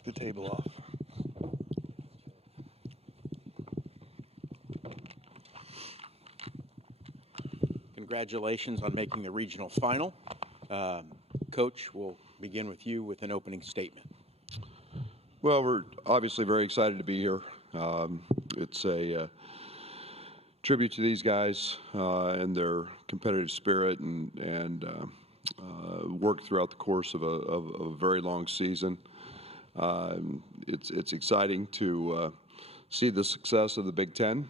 Knock the table off. Congratulations on making the regional final. Coach, we'll begin with you with an opening statement. Well, we're obviously very excited to be here. It's a tribute to these guys and their competitive spirit and work throughout the course of a very long season. It's exciting to see the success of the Big Ten.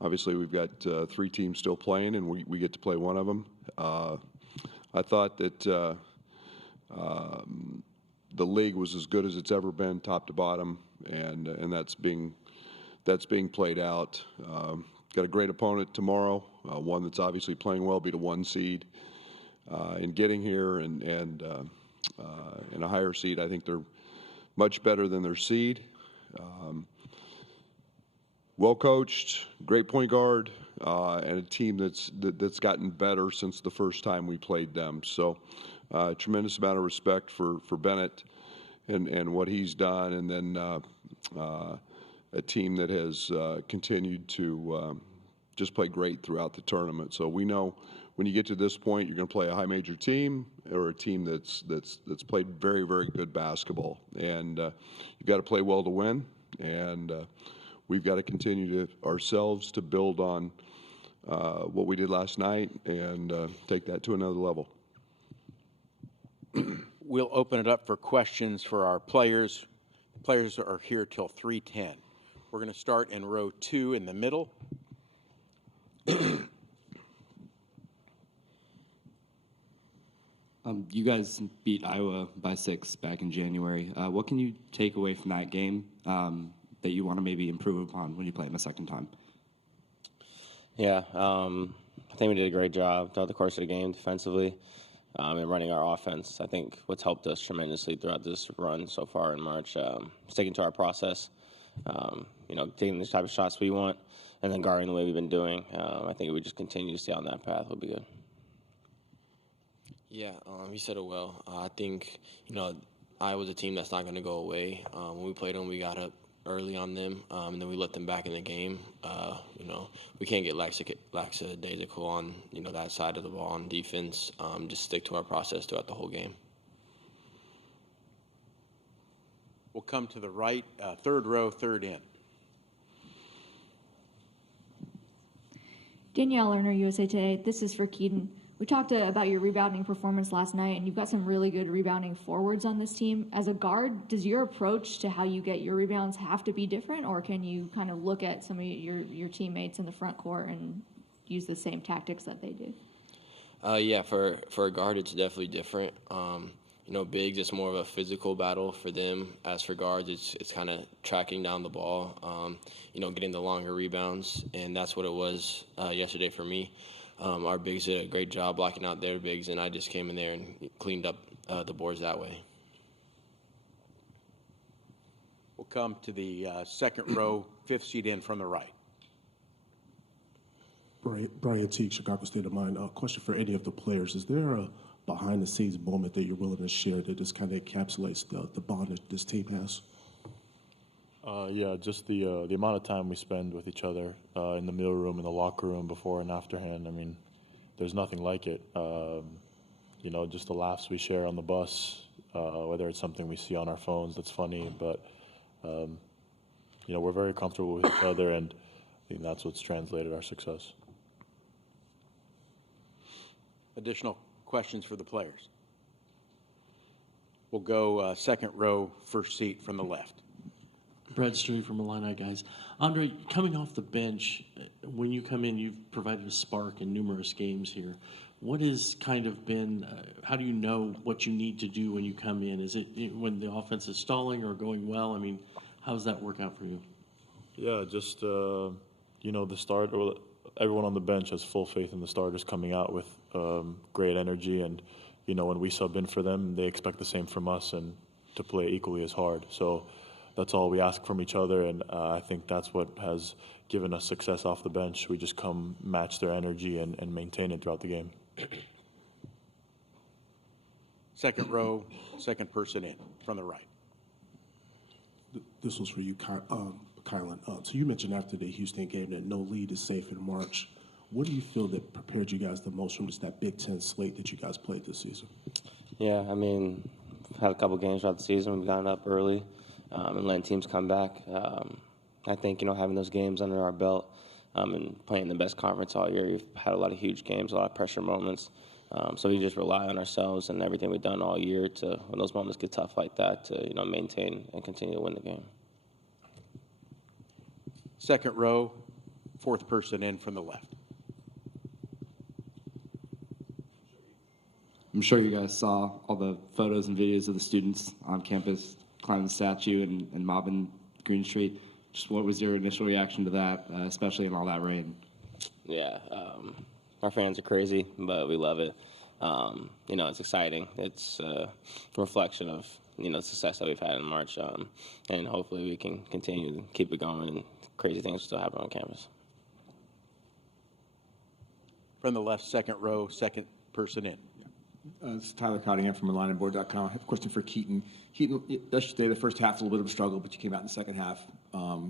Obviously, we've got 3 teams still playing, and we get to play one of them. I thought that the league was as good as it's ever been, top to bottom, and that's being played out. Got a great opponent tomorrow, one that's obviously playing well, beat a 1 seed. In getting here and a higher seed, I think they're much better than their seed. Well coached, great point guard, and a team that's gotten better since the first time we played them. So, tremendous amount of respect for Bennett and what he's done, and then a team that has continued to just play great throughout the tournament. So we know when you get to this point, you're going to play a high major team or a team that's played very, very good basketball, and you've got to play well to win. And we've got to continue ourselves to build on what we did last night and take that to another level. We'll open it up for questions for our players. The players are here till 3:10. We're going to start in row 2 in the middle. You guys beat Iowa by 6 back in January. What can you take away from that game that you want to maybe improve upon when you play them a second time? Yeah, I think we did a great job throughout the course of the game defensively and running our offense. I think what's helped us tremendously throughout this run so far in March, sticking to our process, taking the type of shots we want, and then guarding the way we've been doing. I think if we just continue to stay on that path, we'll be good. Yeah, you said it well. I think, Iowa's a team that's not going to go away. When we played them, we got up early on them, and then we let them back in the game. We can't get lackadaisical on, that side of the ball on defense. Just stick to our process throughout the whole game. We'll come to the right, third row, third in. Danielle Lerner, USA Today. This is for Keaton. We talked about your rebounding performance last night, and you've got some really good rebounding forwards on this team. As a guard, does your approach to how you get your rebounds have to be different, or can you kind of look at some of your teammates in the front court and use the same tactics that they do? Yeah, for a guard, it's definitely different. Bigs, it's more of a physical battle for them. As for guards, it's kind of tracking down the ball, getting the longer rebounds, and that's what it was yesterday for me. Our bigs did a great job blocking out their bigs, and I just came in there and cleaned up the boards that way. We'll come to the second row, fifth seat in from the right. Brian Teague, Chicago State of Mind. Question for any of the players. Is there a behind-the-scenes moment that you're willing to share that just kind of encapsulates the bond that this team has? Yeah, just the amount of time we spend with each other in the meal room, in the locker room, before and afterhand. I mean, there's nothing like it. Just the laughs we share on the bus, whether it's something we see on our phones that's funny, but, we're very comfortable with each other, and I think that's what's translated our success. Additional questions for the players? We'll go second row, first seat from the left. Brad Stree from Illini, guys. Andre, coming off the bench, when you come in, you've provided a spark in numerous games here. What has kind of been, how do you know what you need to do when you come in? Is it when the offense is stalling or going well? I mean, how does that work out for you? Yeah, just, the start, everyone on the bench has full faith in the starters coming out with great energy, and, when we sub in for them, they expect the same from us and to play equally as hard. So that's all we ask from each other, and I think that's what has given us success off the bench. We just come match their energy and maintain it throughout the game. Second row, second person in from the right. This was for you, Kylan. So you mentioned after the Houston game that no lead is safe in March. What do you feel that prepared you guys the most from just that Big Ten slate that you guys played this season? Yeah, I mean, we've had a couple games throughout the season. We've gotten up early and letting teams come back. I think, having those games under our belt and playing the best conference all year, we've had a lot of huge games, a lot of pressure moments. So we just rely on ourselves and everything we've done all year to, when those moments get tough like that, to, maintain and continue to win the game. Second row, fourth person in from the left. I'm sure you guys saw all the photos and videos of the students on campus climbing the statue and mobbing Green Street. Just what was your initial reaction to that, especially in all that rain? Yeah, our fans are crazy, but we love it. It's exciting. It's a reflection of, the success that we've had in March, and hopefully we can continue to keep it going and crazy things still happen on campus. From the left, second row, second person in. This is Tyler Cottingham from IlliniBoard.com. I have a question for Keaton. Keaton, yesterday the first half was a little bit of a struggle, but you came out in the second half,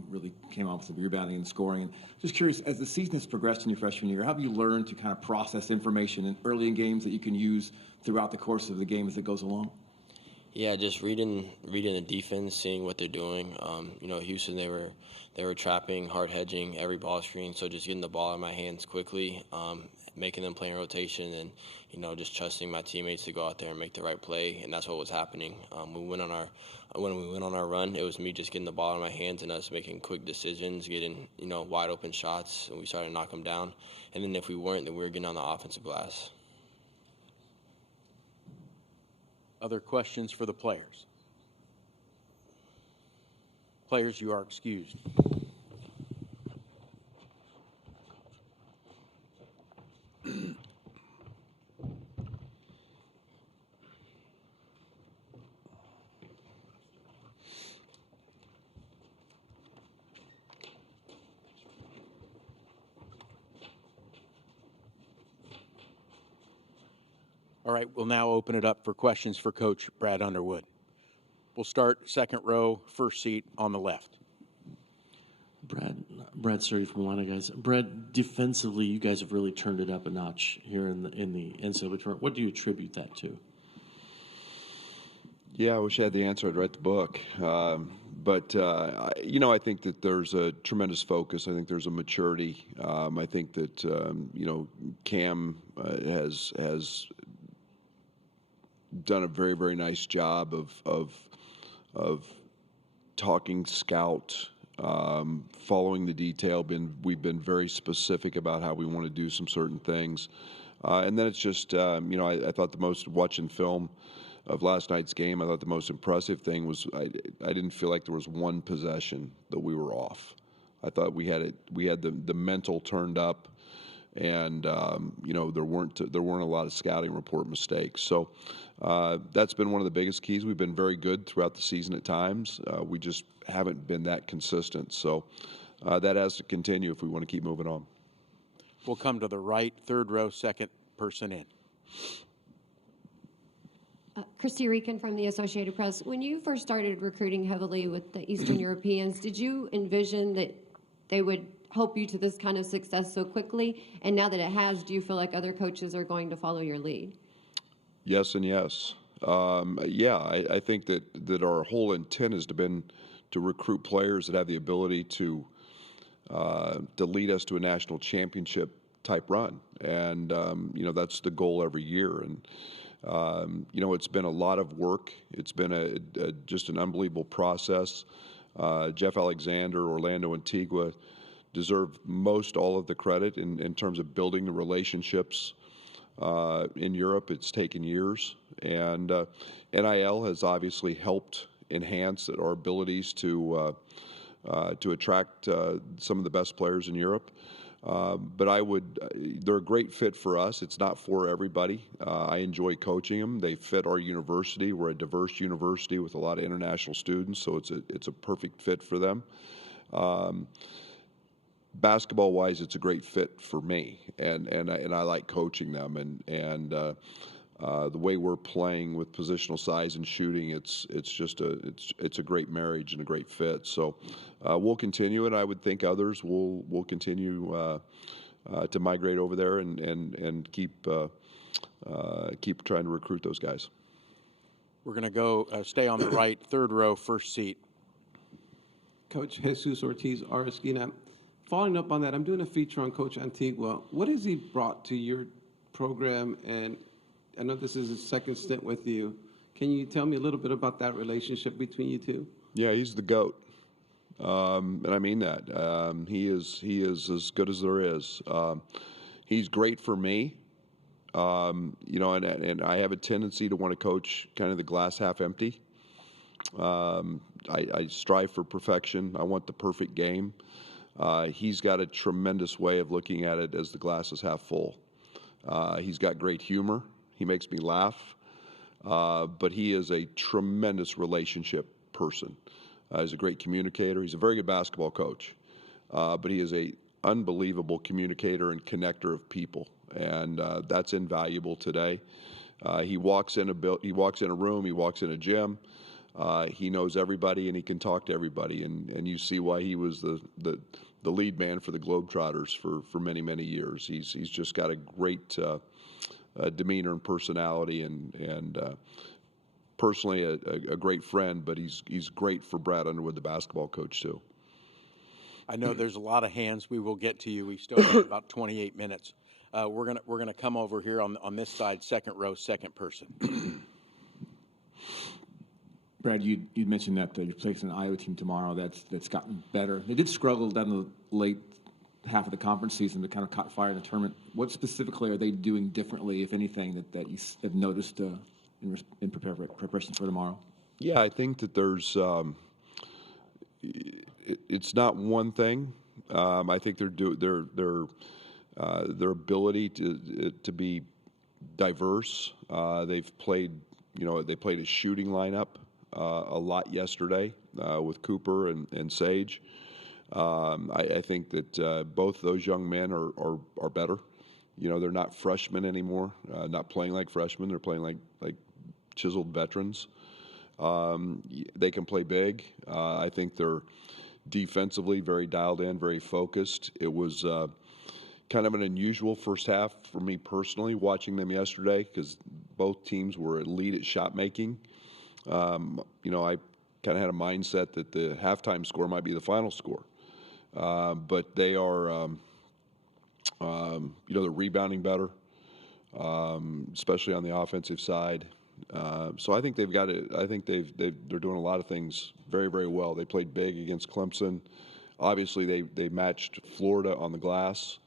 really came out with some rebounding and scoring. And just curious, as the season has progressed in your freshman year, how have you learned to kind of process information early in games that you can use throughout the course of the game as it goes along? Yeah, just reading the defense, seeing what they're doing. Houston, they were trapping, hard hedging every ball screen, so just getting the ball in my hands quickly, making them play in rotation, and just trusting my teammates to go out there and make the right play, and that's what was happening. When we went on our run, it was me just getting the ball in my hands and us making quick decisions, getting wide open shots, and we started to knock them down. And then if we weren't, then we were getting on the offensive glass. Other questions for the players? Players, you are excused. All right, we'll now open it up for questions for Coach Brad Underwood. We'll start second row, first seat on the left. Brad Surrey from Illini, guys. Brad, defensively, you guys have really turned it up a notch here in the NCAA tournament. What do you attribute that to? Yeah, I wish I had the answer. I'd write the book. I think that there's a tremendous focus. I think there's a maturity. I think that Cam has done a very, very nice job of talking scout, following the detail. We've been very specific about how we want to do some certain things, and then it's just I thought watching film of last night's game, I thought the most impressive thing was I didn't feel like there was one possession that we were off. I thought we had the mental turned up, and there weren't a lot of scouting report mistakes. So that's been one of the biggest keys. We've been very good throughout the season at times. We just haven't been that consistent. So that has to continue if we want to keep moving on. We'll come to the right, third row, second person in. Christy Rican from the Associated Press. When you first started recruiting heavily with the Eastern Europeans, did you envision that they would help you to this kind of success so quickly? And now that it has, do you feel like other coaches are going to follow your lead? Yes and yes. I think that our whole intent has been to recruit players that have the ability to lead us to a national championship type run. And, that's the goal every year. And, it's been a lot of work. It's been just an unbelievable process. Jeff Alexander, Orlando Antigua deserve most all of the credit in terms of building the relationships. In Europe, it's taken years. And NIL has obviously helped enhance our abilities to attract some of the best players in Europe. But they're a great fit for us. It's not for everybody. I enjoy coaching them. They fit our university. We're a diverse university with a lot of international students, so it's a perfect fit for them. Basketball-wise, it's a great fit for me, and I like coaching them. And the way we're playing with positional size and shooting, it's a great marriage and a great fit. So we'll continue, and I would think others will continue to migrate over there and keep trying to recruit those guys. We're going to go stay on the right, third row, first seat. Coach Jesus Ortiz, Arasquina. Following up on that, I'm doing a feature on Coach Antigua. What has he brought to your program? And I know this is his second stint with you. Can you tell me a little bit about that relationship between you two? Yeah, he's the GOAT. And I mean that. He is as good as there is. He's great for me. And I have a tendency to want to coach kind of the glass half empty. I strive for perfection. I want the perfect game. He's got a tremendous way of looking at it as the glass is half full. He's got great humor. He makes me laugh. But he is a tremendous relationship person. He's a great communicator. He's a very good basketball coach. But he is an unbelievable communicator and connector of people. And that's invaluable today. He walks in a room, he walks in a gym. He knows everybody, and he can talk to everybody. And you see why he was the lead man for the Globetrotters for many, many years. He's just got a great demeanor and personality, and personally a great friend. But he's great for Brad Underwood, the basketball coach, too. I know there's a lot of hands. We will get to you. We still have about 28 minutes. We're gonna come over here on this side, second row, second person. Brad, you mentioned that you're placing an Iowa team tomorrow that's gotten better. They did struggle down the late half of the conference season, but kind of caught fire in the tournament. What specifically are they doing differently, if anything, that you have noticed in preparation for tomorrow? Yeah, I think that there's it's not one thing. I think their ability to be diverse. They've played, they played a shooting lineup a lot yesterday with Cooper and Sage. I think that both those young men are better. They're not freshmen anymore. Not playing like freshmen. They're playing like chiseled veterans. They can play big. I think they're defensively very dialed in, very focused. It was kind of an unusual first half for me personally watching them yesterday because both teams were elite at shot making. I kind of had a mindset that the halftime score might be the final score. But they are, they're rebounding better, especially on the offensive side. So I think they've got it. I think they're doing a lot of things very, very well. They played big against Clemson. Obviously, they matched Florida on the glass,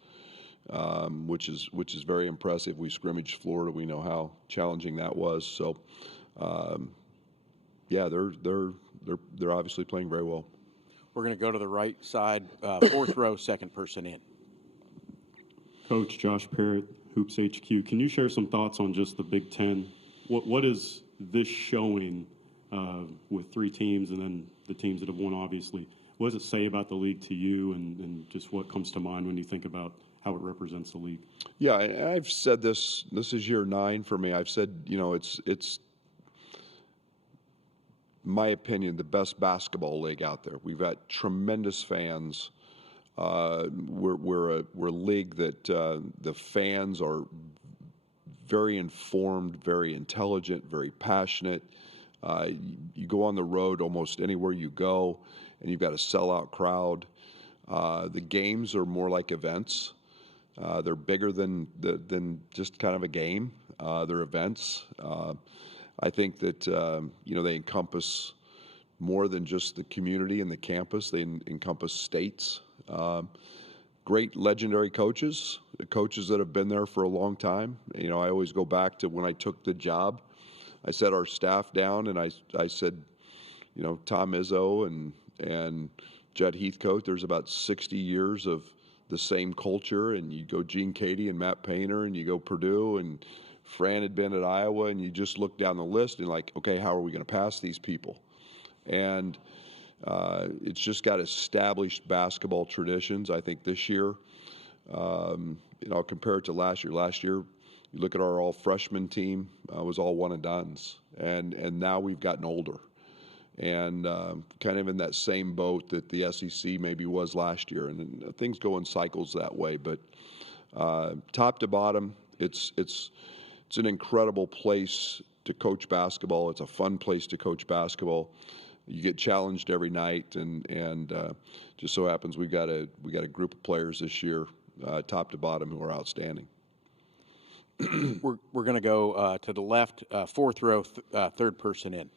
which is very impressive. We scrimmaged Florida. We know how challenging that was. So, they're obviously playing very well. We're going to go to the right side, fourth row, second person in. Coach Josh Parrott, Hoops HQ. Can you share some thoughts on just the Big Ten? What is this showing with three teams and then the teams that have won, obviously? What does it say about the league to you, and just what comes to mind when you think about how it represents the league? Yeah, I've said this. This is year 9 for me. I've said, it's my opinion, the best basketball league out there. We've got tremendous fans. We're a league that the fans are very informed, very intelligent, very passionate. You go on the road almost anywhere you go, and you've got a sellout crowd. The games are more like events. They're bigger than just kind of a game. They're events. I think that they encompass more than just the community and the campus. They encompass states. Great legendary coaches that have been there for a long time. I always go back to when I took the job. I set our staff down and I said, Tom Izzo and Judd Heathcote, there's about 60 years of the same culture, and you go Gene Cady and Matt Painter, and you go Purdue, and Fran had been at Iowa, and you just look down the list and like, okay, how are we going to pass these people? And it's just got established basketball traditions. I think this year, I'll compare it to last year. Last year, You look at our all freshman team, was all one and dones, and now we've gotten older, and kind of in that same boat that the SEC maybe was last year, and things go in cycles that way. But top to bottom, it's an incredible place to coach basketball. It's a fun place to coach basketball. You get challenged every night, and just so happens we got a group of players this year, top to bottom, who are outstanding. We're going to go to the left, fourth row, third person in.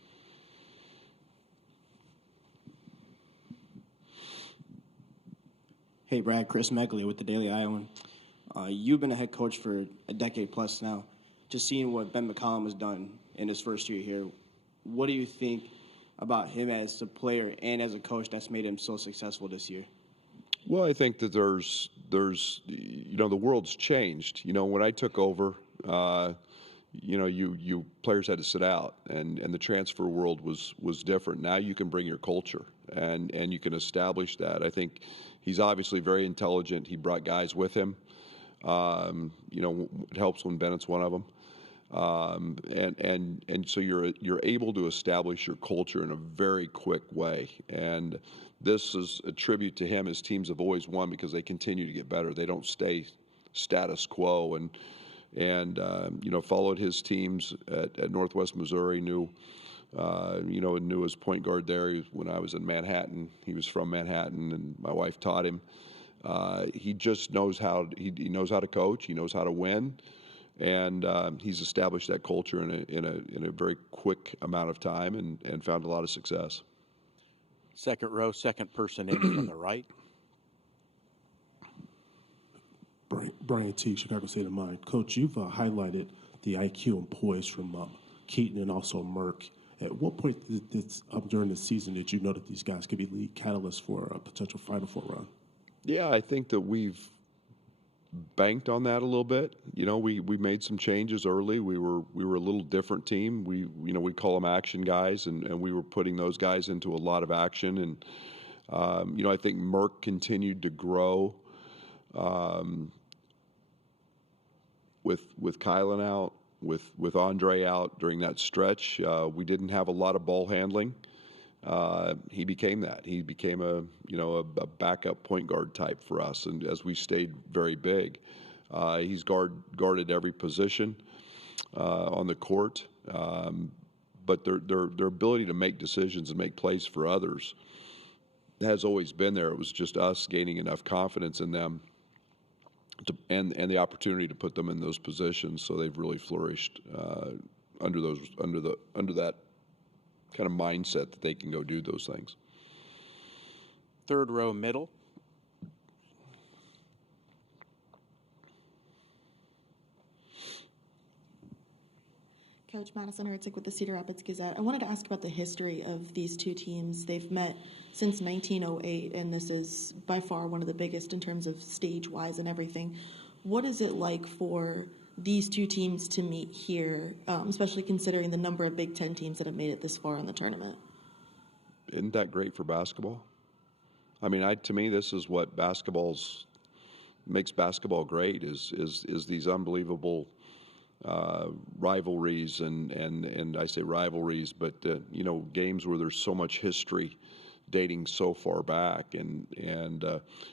Hey, Brad, Chris Meglia with the Daily Iowan. You've been a head coach for a decade plus now. Just seeing what Ben McCollum has done in his first year here, what do you think about him as a player and as a coach that's made him so successful this year? Well, I think that there's the world's changed. When I took over, you players had to sit out, and the transfer world was different. Now you can bring your culture, and you can establish that. I think he's obviously very intelligent. He brought guys with him. It helps when Bennett's one of them. And so you're able to establish your culture in a very quick way. And this is a tribute to him. His teams have always won because they continue to get better. They don't stay status quo. And followed his teams at Northwest Missouri. Knew his point guard there. When I was in Manhattan, he was from Manhattan, and my wife taught him. He just knows he knows how to coach. He knows how to win. And he's established that culture in a very quick amount of time and found a lot of success. Second row, second person in on the right. Brian T., Chicago State of Mind. Coach, you've highlighted the IQ and poise from Keaton and also Merck. At what point during the season did you know that these guys could be lead catalysts for a potential Final Four run? Yeah, I think that we've banked on that a little bit. We made some changes early. We were a little different team. We call them action guys, and we were putting those guys into a lot of action. And I think Merck continued to grow with Kylan out, with Andre out during that stretch. We didn't have a lot of ball handling. He became that. He became a backup point guard type for us, and as we stayed very big, he's guarded every position on the court. But their ability to make decisions and make plays for others has always been there. It was just us gaining enough confidence in them and the opportunity to put them in those positions. So they've really flourished under that kind of mindset that they can go do those things. Third row, middle. Coach Madison Herzig with the Cedar Rapids Gazette. I wanted to ask about the history of these two teams. They've met since 1908, and this is by far one of the biggest in terms of stage-wise and everything. What is it like for these two teams to meet here, especially considering the number of Big Ten teams that have made it this far in the tournament? Isn't that great for basketball? I mean, to me, this is what makes basketball great is these unbelievable rivalries and I say rivalries, but games where there's so much history dating so far back, and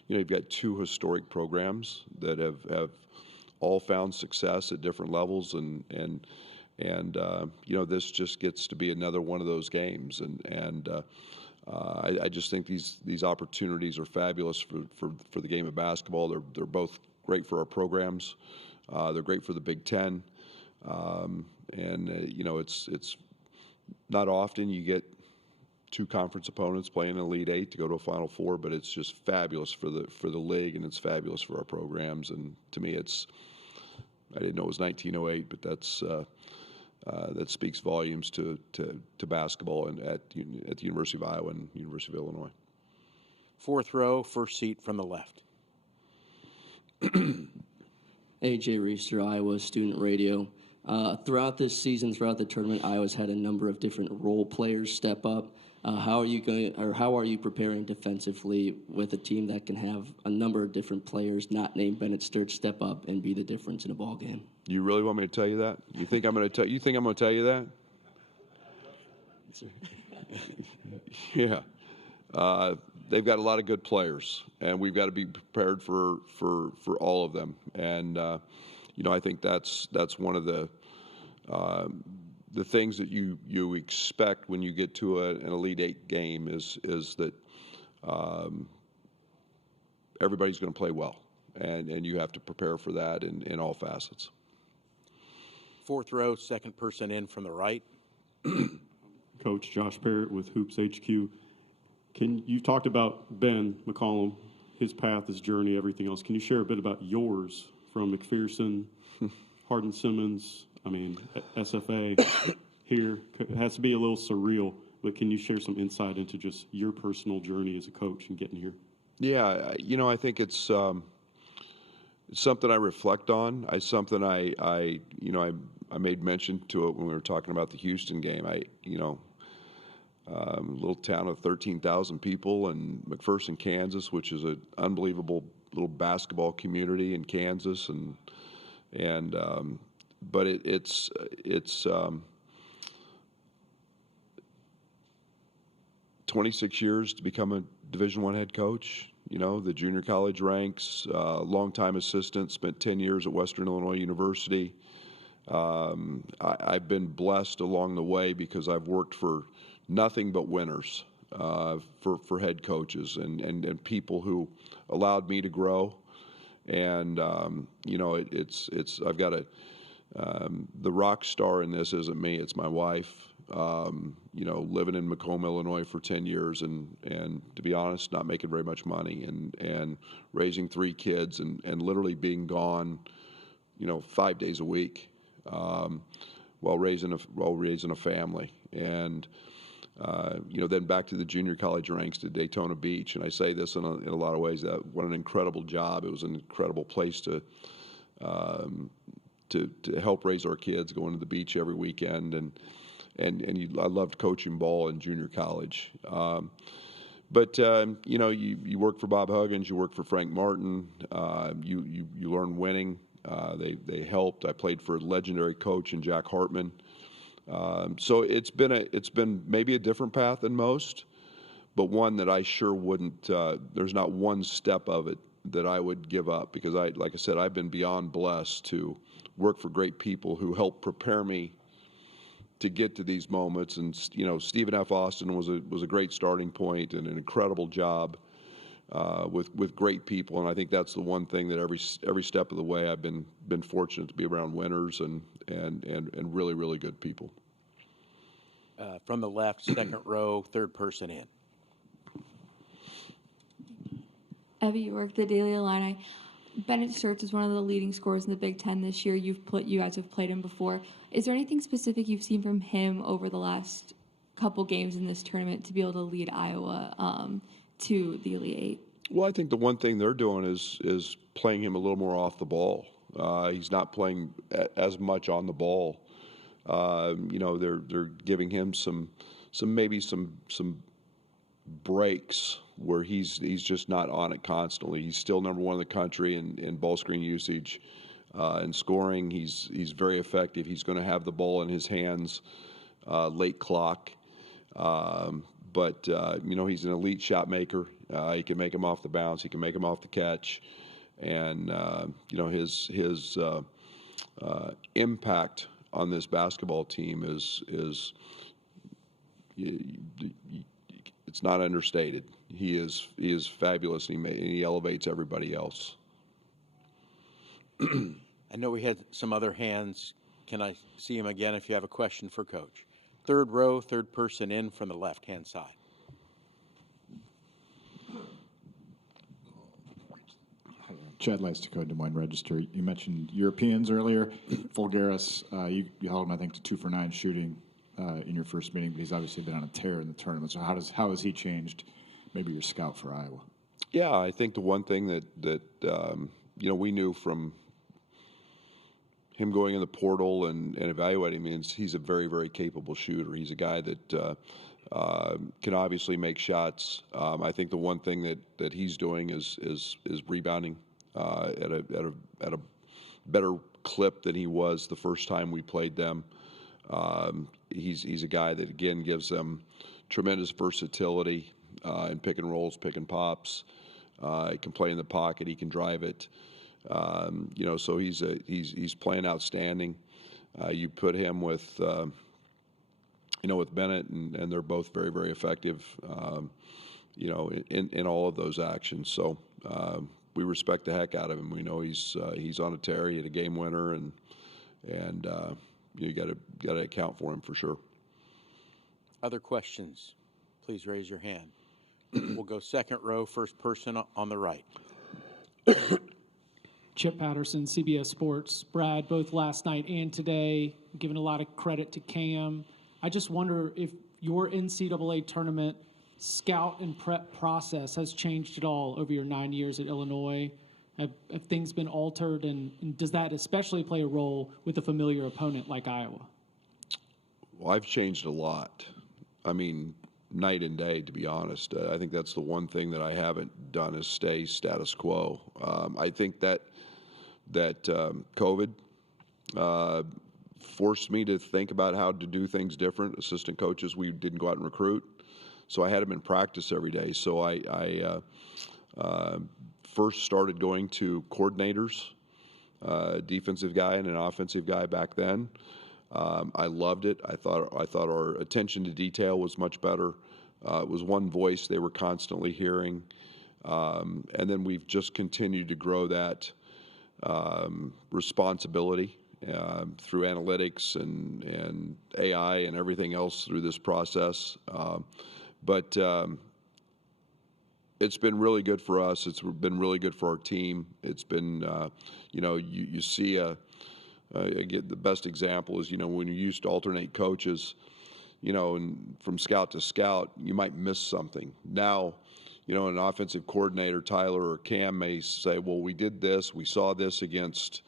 you've got two historic programs that have all found success at different levels, and this just gets to be another one of those games, and I just think these opportunities are fabulous for the game of basketball. They're both great for our programs. They're great for the Big Ten, it's not often you get two conference opponents playing an Elite Eight to go to a Final Four, but it's just fabulous for the league, and it's fabulous for our programs. And to me, I didn't know it was 1908, but that speaks volumes to basketball and at the University of Iowa and University of Illinois. Fourth row, first seat from the left. AJ Reister, Iowa Student Radio. Throughout this season, throughout the tournament, Iowa's had a number of different role players step up. How are you preparing defensively with a team that can have a number of different players not named Bennett Sturge step up and be the difference in a ball game? You really want me to tell you that? You think I'm going to tell you that? Yeah. They've got a lot of good players, and we've got to be prepared for all of them. And I think that's one of the things that you expect when you get to an Elite Eight game is that everybody's going to play well, and you have to prepare for that in all facets. Fourth row, second person in from the right. Coach Josh Parrott with Hoops HQ. You talked about Ben McCollum, his path, his journey, everything else. Can you share a bit about yours from McPherson, Hardin Simmons, SFA here? It has to be a little surreal, but can you share some insight into just your personal journey as a coach and getting here? Yeah, I think it's something I reflect on. Something I made mention to it when we were talking about the Houston game. A little town of 13,000 people in McPherson, Kansas, which is an unbelievable little basketball community in Kansas, but it's 26 years to become a Division I head coach. The junior college ranks, longtime assistant, spent 10 years at Western Illinois University. I've been blessed along the way because I've worked for nothing but winners for head coaches and people who allowed me to grow. And I've got the rock star in this isn't me, it's my wife. Living in Macomb, Illinois for 10 years and to be honest, not making very much money and raising 3 kids and literally being gone, 5 days a week, while raising a family. And, then back to the junior college ranks to Daytona Beach. And I say this in a lot of ways, that what an incredible job. It was an incredible place to help raise our kids, going to the beach every weekend. I loved coaching ball in junior college. But you work for Bob Huggins, you work for Frank Martin, you learn winning. They helped. I played for a legendary coach in Jack Hartman. So it's been maybe a different path than most, but one that I sure wouldn't. There's not one step of it that I would give up, because like I said, I've been beyond blessed to work for great people who helped prepare me to get to these moments. And Stephen F. Austin was a great starting point and an incredible job with great people. And I think that's the one thing that every step of the way I've been fortunate to be around winners and really, really good people. From the left, second row, third person in. Evie, you work the Daily Illini. Bennett Sturts is one of the leading scorers in the Big Ten this year. You guys have played him before. Is there anything specific you've seen from him over the last couple games in this tournament to be able to lead Iowa to the Elite Eight? Well, I think the one thing they're doing is playing him a little more off the ball. He's not playing as much on the ball. They're giving him some breaks where he's just not on it constantly. He's still number 1 in the country in ball screen usage and scoring. He's very effective. He's going to have the ball in his hands late clock. But he's an elite shot maker. He can make them off the bounce. He can make them off the catch. And, his impact on this basketball team is it's not understated. He is fabulous, and he elevates everybody else. I know we had some other hands. Can I see him again if you have a question for Coach? Third row, third person in from the left-hand side. Chad Leistico, Des Moines Register. You mentioned Europeans earlier. Fulgaris, you held him, I think, to 2 for 9 shooting in your first meeting, but he's obviously been on a tear in the tournament. So how has he changed maybe your scout for Iowa? Yeah, I think the one thing that we knew from him going in the portal and evaluating him is he's a very, very capable shooter. He's a guy that can obviously make shots. I think the one thing that he's doing is rebounding at a better clip than he was the first time we played them. He's a guy that, again, gives them tremendous versatility in pick and rolls, pick and pops. He can play in the pocket. He can drive it. So he's playing outstanding. You put him with with Bennett, and they're both very, very effective, in all of those actions. So we respect the heck out of him. We know he's on a tear. He had a game winner, and you got to account for him for sure. Other questions? Please raise your hand. We'll go second row, first person on the right. Chip Patterson, CBS Sports. Brad, both last night and today, giving a lot of credit to Cam. I just wonder if your NCAA tournament scout and prep process has changed at all over your 9 years at Illinois. Have things been altered, and does that especially play a role with a familiar opponent like Iowa? Well, I've changed a lot. I mean, night and day, to be honest. I think that's the one thing that I haven't done is stay status quo. I think that COVID forced me to think about how to do things different. Assistant coaches, we didn't go out and recruit, so I had them in practice every day. So I first started going to coordinators, defensive guy and an offensive guy back then. I loved it. I thought our attention to detail was much better. It was one voice they were constantly hearing, and then we've just continued to grow that responsibility through analytics and AI and everything else through this process. But it's been really good for us. It's been really good for our team. It's been, you see again, the best example is, when you used to alternate coaches, and from scout to scout, you might miss something. Now, an offensive coordinator, Tyler or Cam, may say, well, we did this, we saw this against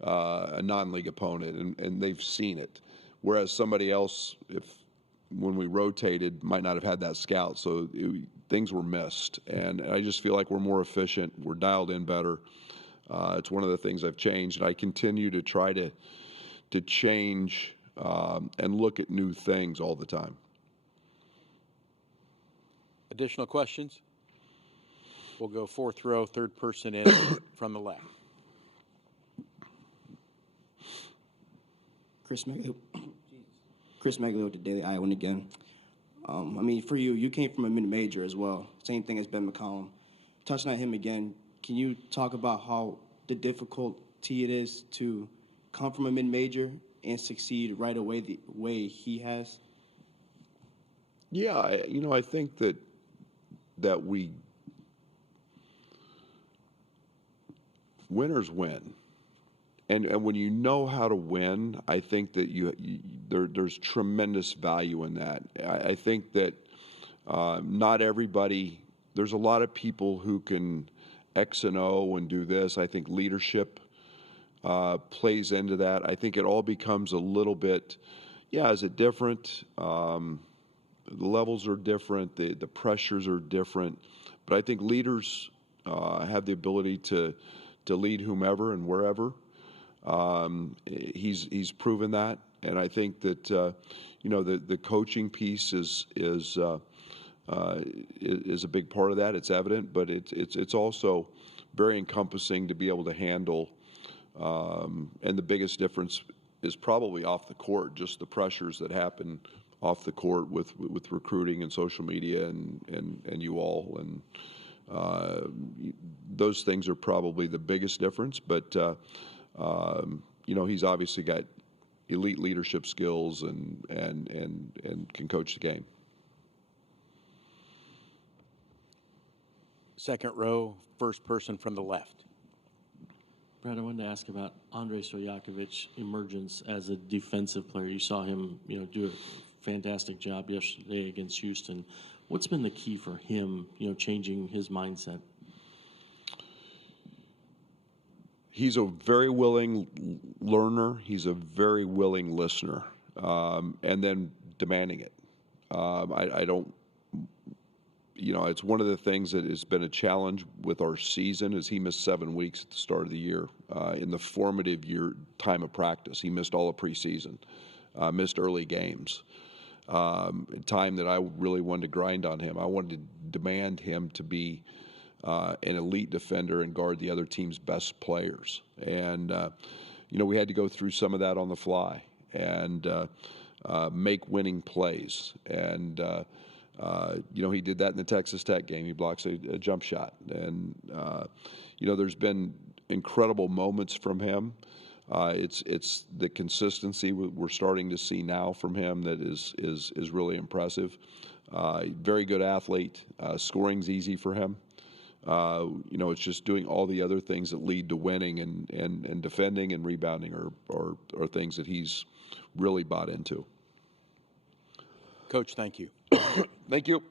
a non-league opponent, and they've seen it. Whereas somebody else, when we rotated, might not have had that scout, so things were missed. And I just feel like we're more efficient, we're dialed in better. It's one of the things I've changed, and I continue to try to change and look at new things all the time. Additional questions? We'll go fourth row, third person in from the left. Chris Meglio with the Daily Iowan again. For you came from a mid-major as well. Same thing as Ben McCollum. Touching on him again, can you talk about how the difficulty it is to come from a mid-major and succeed right away the way he has? Yeah, I think that winners win. And when you know how to win, I think that there's tremendous value in that. I think that not everybody, there's a lot of people who can X and O and do this. I think leadership plays into that. I think it all becomes a little bit, is it different? The levels are different, the pressures are different. But I think leaders have the ability to lead whomever and wherever. He's proven that, and I think that the coaching piece is a big part of that. It's evident, but it's also very encompassing to be able to handle. And the biggest difference is probably off the court, just the pressures that happen off the court with recruiting and social media and you all, and those things are probably the biggest difference. But he's obviously got elite leadership skills and can coach the game. Second row, first person from the left. Brad, I wanted to ask about Andrej Stojakovic's emergence as a defensive player. You saw him, do a fantastic job yesterday against Houston. What's been the key for him, changing his mindset? He's a very willing learner. He's a very willing listener, and then demanding it. it's one of the things that has been a challenge with our season is he missed 7 weeks at the start of the year. In the formative year time of practice, he missed all of preseason, missed early games. Time that I really wanted to grind on him. I wanted to demand him to be an elite defender and guard the other team's best players. And, we had to go through some of that on the fly and make winning plays. And, he did that in the Texas Tech game. He blocks a jump shot. And, there's been incredible moments from him. It's the consistency we're starting to see now from him that is really impressive. Very good athlete. Scoring's easy for him. It's just doing all the other things that lead to winning and defending and rebounding are things that he's really bought into. Coach, thank you. Thank you.